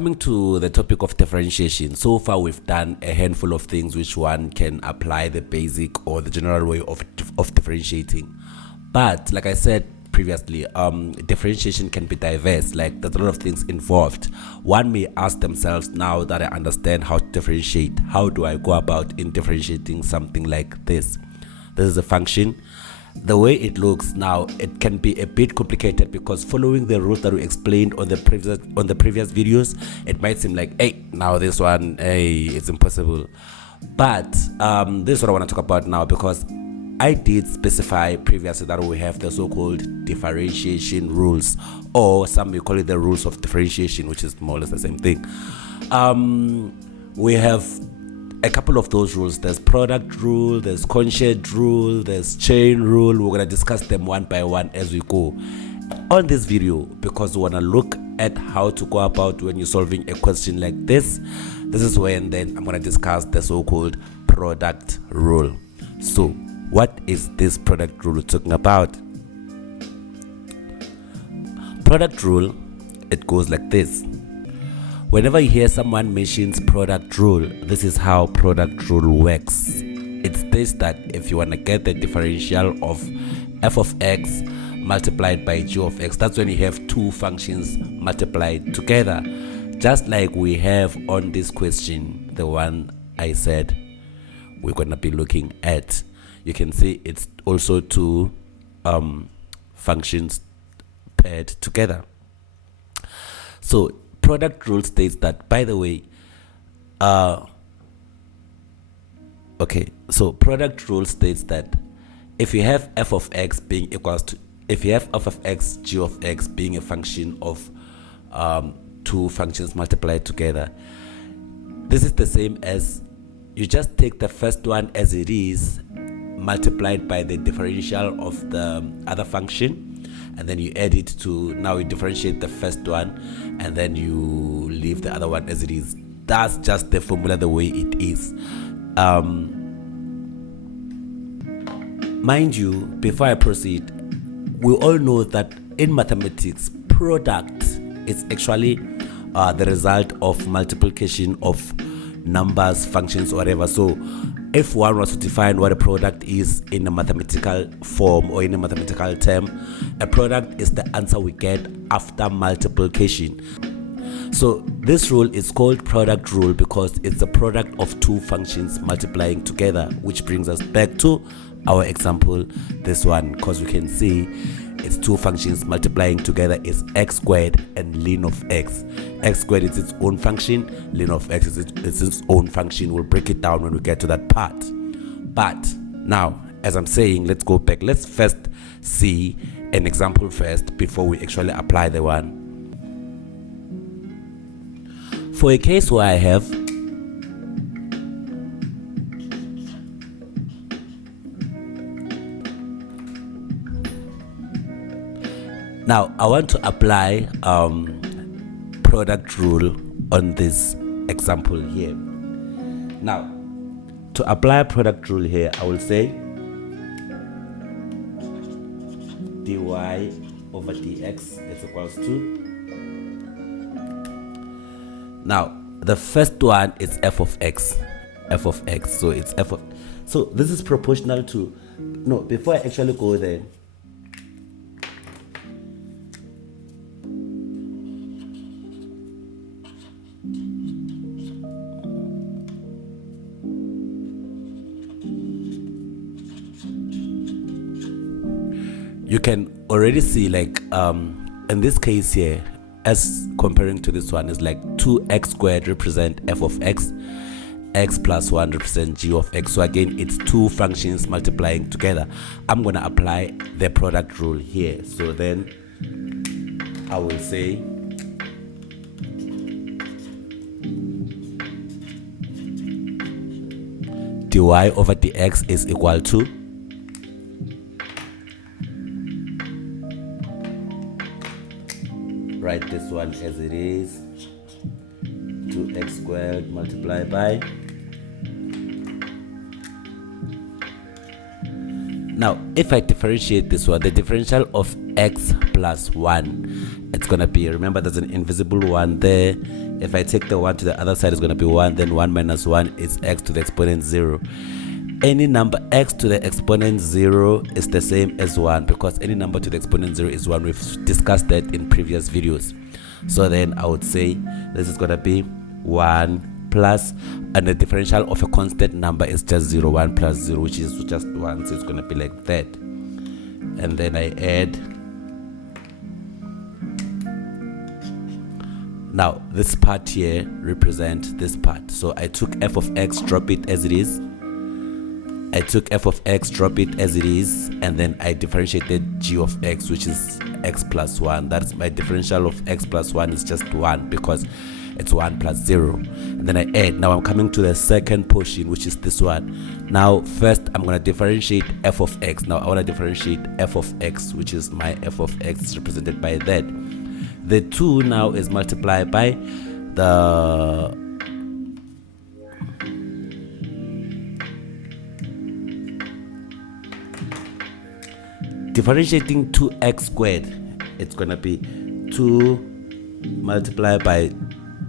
coming to the topic of differentiation, so far we've done a handful of things which one can apply the basic or the general way of differentiating. But like I said previously, differentiation can be diverse. Like there's a lot of things involved. One may ask themselves, now that I understand how to differentiate, how do I go about in differentiating something like this? This is a function. The way it looks now, it can be a bit complicated because following the rules that we explained on the previous videos, it might seem like, hey, now this one, hey, it's impossible. But this is what I want to talk about now, because I did specify previously that we have the so-called differentiation rules, or some may call it the rules of differentiation, which is more or less the same thing. We have a couple of those rules. There's product rule, there's conjugate rule, there's chain rule. We're going to discuss them one by one as we go on this video, because we want to look at how to go about when you're solving a question like this. This is when then I'm going to discuss the so-called product rule. So what is this product rule we're talking about? Product rule, it goes like this. Whenever you hear someone mentions product rule, this is how product rule works. It states that if you want to get the differential of f of x multiplied by g of x, that's when you have two functions multiplied together. Just like we have on this question, the one I said we're going to be looking at. You can see it's also two functions paired together. So product rule states that, by the way, so product rule states that if you have f of x being equals to, if you have f of x, g of x being a function of two functions multiplied together, this is the same as you just take the first one as it is multiplied by the differential of the other function, and then you add it to, now you differentiate the first one and then you leave the other one as it is. That's just the formula the way it is. Mind you, before I proceed, we all know that in mathematics, product is actually the result of multiplication of numbers, functions, or whatever. So if one was to define what a product is in a mathematical form or in a mathematical term, a product is the answer we get after multiplication. So this rule is called product rule because it's the product of two functions multiplying together, which brings us back to our example, this one, because we can see it's two functions multiplying together is x squared and ln of x. X squared is its own function, ln of x is its own function. We'll break it down when we get to that part. But now, as I'm saying, let's go back. Let's first see an example first before we actually apply the one. For a case where I have now, I want to apply product rule on this example here. Now, to apply product rule here, I will say dy over dx is equals to. Now, the first one is f of x. So it's f of. So this is proportional to. No, before I actually go there. You can already see, like in this case here, as comparing to this one, is like 2x squared represent f of x, x plus 1 represent g of x. So again, it's two functions multiplying together. I'm going to apply the product rule here. So then I will say dy over dx is equal to write this one as it is, 2x squared multiplied by. Now, if I differentiate this one, the differential of x plus 1, it's going to be, remember there's an invisible 1 there. If I take the 1 to the other side, it's going to be 1, then 1 minus 1 is x to the exponent 0. Any number x to the exponent 0 is the same as 1, because any number to the exponent 0 is 1. We've discussed that in previous videos. So then I would say this is going to be 1 plus, and the differential of a constant number is just 0. 1 plus 0, which is just 1, so it's going to be like that. And then I add. Now this part here represents this part, so I took f of x, drop it as it is. I took f of x, drop it as it is, and then I differentiated g of x, which is x plus 1. That's my differential of x plus 1 is just 1, because it's 1 plus 0. And then I add. Now I'm coming to the second portion, which is this one. Now first I'm going to differentiate f of x. Now I want to differentiate f of x, which is my f of x represented by that. The 2 now is multiplied by the differentiating 2x squared. It's going to be 2 multiplied by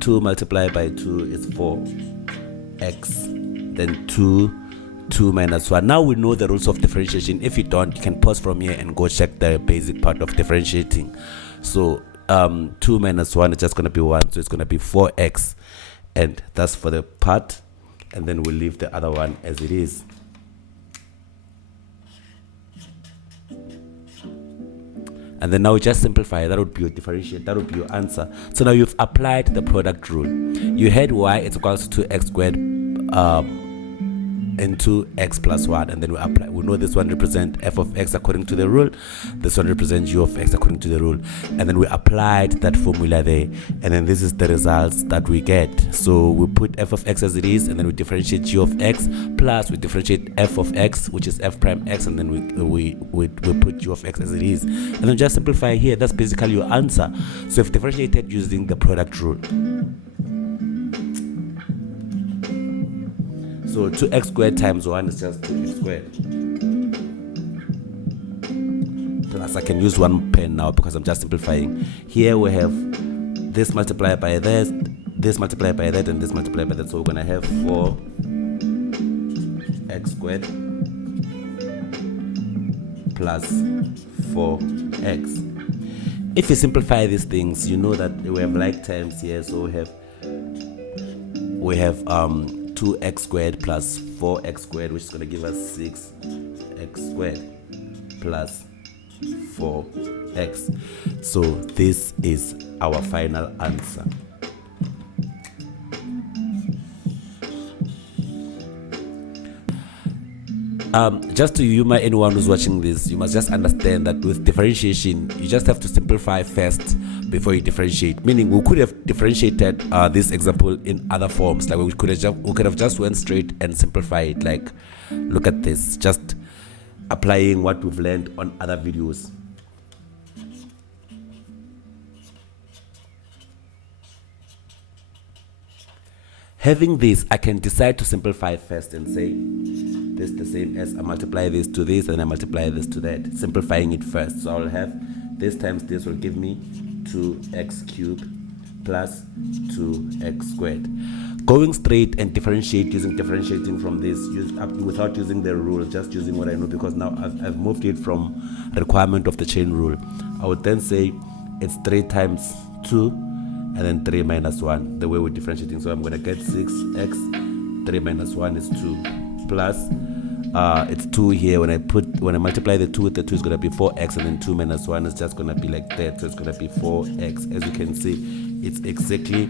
2 multiplied by 2 is 4x, then 2 minus 1. Now we know the rules of differentiation. If you don't, you can pause from here and go check the basic part of differentiating. So 2 minus 1 is just going to be 1, so it's going to be 4x, and that's for the part, and then we'll leave the other one as it is. And then now we just simplify. That would be your differentiate. That would be your answer. So now you've applied the product rule. You had y is equals to x squared into x plus 1, and then we apply. We know this one represents f of x according to the rule. This one represents u of x according to the rule. And then we applied that formula there, and then this is the results that we get. So we put f of x as it is, and then we differentiate g of x, plus we differentiate f of x, which is f prime x, and then we put g of x as it is, and then just simplify here. That's basically your answer. So if differentiated using the product rule. So 2x squared times 1 is just 2x squared. Plus I can use one pen now because I'm just simplifying. Here we have this multiplied by this multiplied by that, and this multiplied by that. So we're going to have 4x squared plus 4x. If you simplify these things, you know that we have like terms here. So we have 2x squared plus 4x squared, which is going to give us 6x squared plus 4x. So this is our final answer. Just to humor anyone who's watching this, you must just understand that with differentiation, you just have to simplify first before you differentiate. Meaning, we could have differentiated this example in other forms. Like we could have just went straight and simplified. Like, look at this, just applying what we've learned on other videos. Having this, I can decide to simplify first and say this the same as I multiply this to this and I multiply this to that, simplifying it first. So I'll have this times this will give me 2x cubed plus 2x squared. Going straight and differentiating from this without using the rule, just using what I know, because now I've moved it from requirement of the chain rule. I would then say it's 3 times 2 and then 3 minus 1, the way we're differentiating. So I'm going to get 6x, 3 minus 1 is 2, plus it's 2 here. When I multiply the 2 with the 2, it's going to be 4x, and then 2 minus 1 is just going to be like that. So it's going to be 4x. As you can see, it's exactly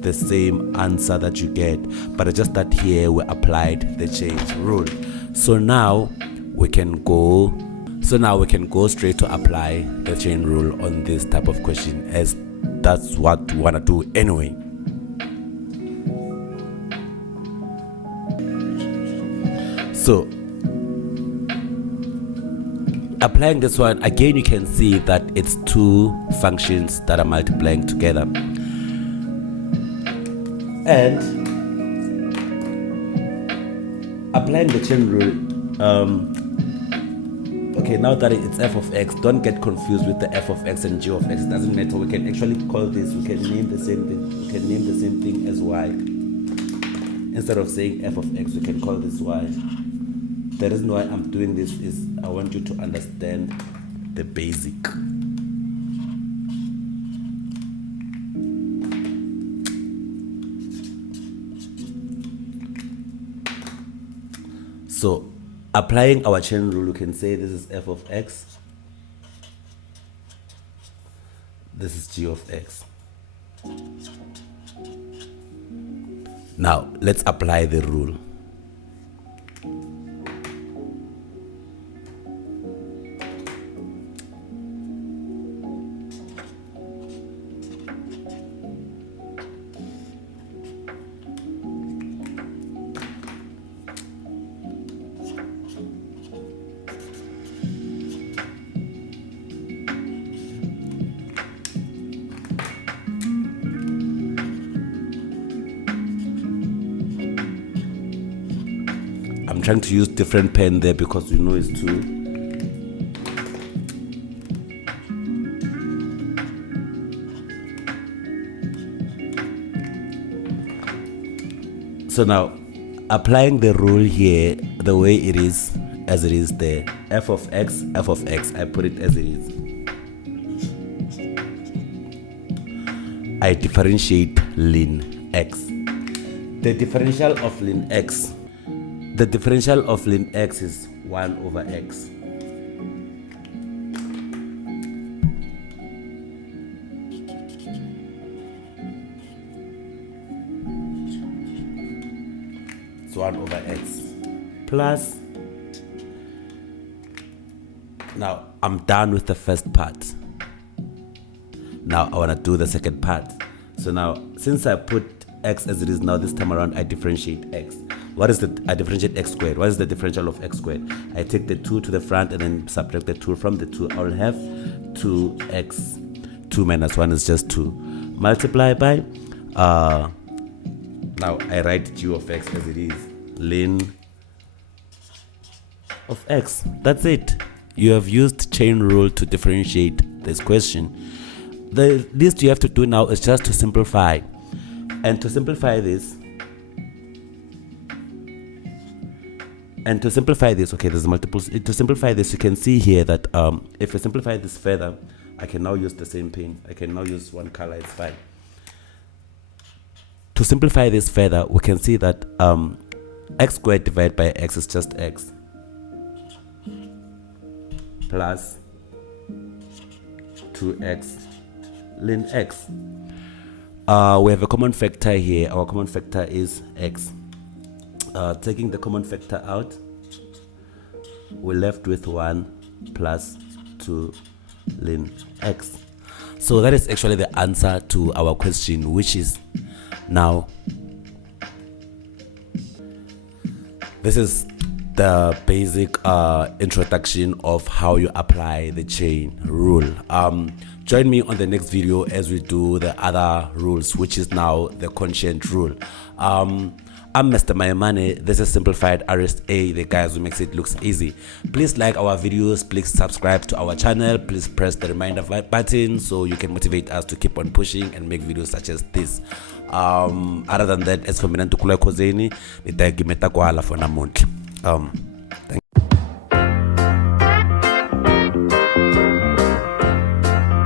the same answer that you get, but it's just that here we applied the change rule. So now we can go straight to apply the chain rule on this type of question, as that's what we want to do anyway. So applying this one again, you can see that it's 2 functions that are multiplying together, and applying the chain rule, okay, now that it's f of x, don't get confused with the f of x and g of x. It doesn't matter. We can actually call this, we can name the same thing. We can name the same thing as y. Instead of saying f of x, we can call this y. The reason why I'm doing this is I want you to understand the basic. So, applying our chain rule, we can say this is f of x, this is g of x. Now, let's apply the rule. I'm trying to use different pen there because you know it's two. So now, applying the rule here, the way it is, as it is there, f of x, I put it as it is. I differentiate ln x. The differential of ln x is 1 over x. It's 1 over x plus. Now I'm done with the first part. Now I want to do the second part. So now, since I put x as it is now, this time around I differentiate x. What is I differentiate x squared? What is the differential of x squared? I take the 2 to the front and then subtract the 2 from the 2. I will have 2x. 2 minus 1 is just 2. Multiply by, now I write g of x as it is. Ln of x. That's it. You have used chain rule to differentiate this question. The least you have to do now is just to simplify. And to simplify this, okay, there's multiples. To simplify this, you can see here that if I simplify this further, I can now use the same pen. I can now use one color, it's fine. To simplify this further, we can see that x squared divided by x is just x plus 2x ln x. We have a common factor here. Our common factor is x. Taking the common factor out, we're left with 1 plus 2 ln x. So that is actually the answer to our question, which is now, this is the basic introduction of how you apply the chain rule. Join me on the next video as we do the other rules, which is now the quotient rule. I'm Mr. Mayamane. This is Simplified RSA, the guys who makes it looks easy. Please like our videos, please subscribe to our channel, please press the reminder button so you can motivate us to keep on pushing and make videos such as this. Other than that, as for Minantukula Kozeni, for namontle.